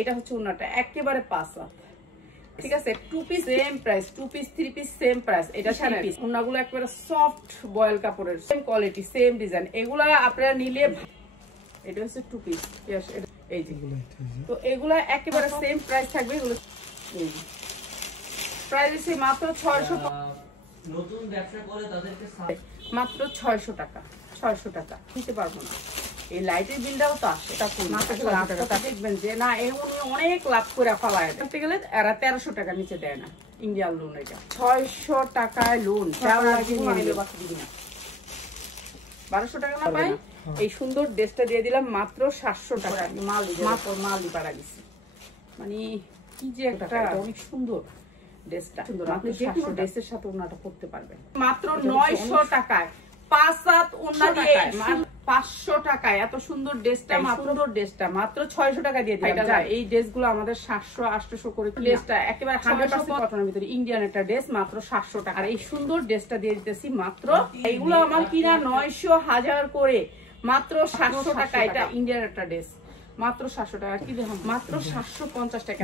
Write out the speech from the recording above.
এটা হচ্ছে ওনাটা একেবারে 5 হাত, ঠিক আছে। 2 piece same price, 2 piece 3 piece same price. এটা 3 পিস। ওনাগুলো একেবারে সফট বয়েল কাপড়ের, সেম কোয়ালিটি সেম ডিজাইন। এগুলা আপনারা নিলে, এটা হচ্ছে 2 পিস, এই যে। তো এগুলা একেবারে সেম প্রাইস থাকবে। এগুলো এই প্রাইস হচ্ছে মাত্র 600, নতুন ব্যবসা করে তাদেরকে মাত্র 600 টাকা। 600 টাকা নিতে পারবো না। এই লাইটের বিলটাও তো আসে, দেখবেন যে না উনি অনেক লাভ করে ফলায় দেখতে গেলে এরা 1300 টাকা নিচে দেয় না। ইন্ডিয়ান লোন এটা 600 টাকায় লোন, 1200 টাকা না পাই। এই সুন্দর ড্রেসটা দিয়ে দিলাম মাত্র 700 টাকা। মাল পাড়া দিচ্ছি, মানে কি যে একটা অনেক সুন্দর ড্রেসটা। আপনি যে কোনো ড্রেসের সাথে ওনাটা পরতে পারবেন মাত্র 900 টাকায়। 5 হাত ওন্না দিয়ে 500 টাকায় এত সুন্দর ড্রেসটা, মাত্র 600 টাকা দিয়ে দিলাম। এই ড্রেসগুলো আমাদের 700-800 করে। ড্রেসটা একেবারে 100% কটনের ভিতরে ইন্ডিয়ান একটা ড্রেস, মাত্র 700 টাকা। আর এই সুন্দর ড্রেসটা দিয়ে দিতেছি মাত্র, এইগুলো আমার কিনা 900-1000 করে, মাত্র 700 টাকা। এটা ইন্ডিয়ান একটা ড্রেস, মাত্র 700 টাকা। কি দেখুন, মাত্র 750 টাকা।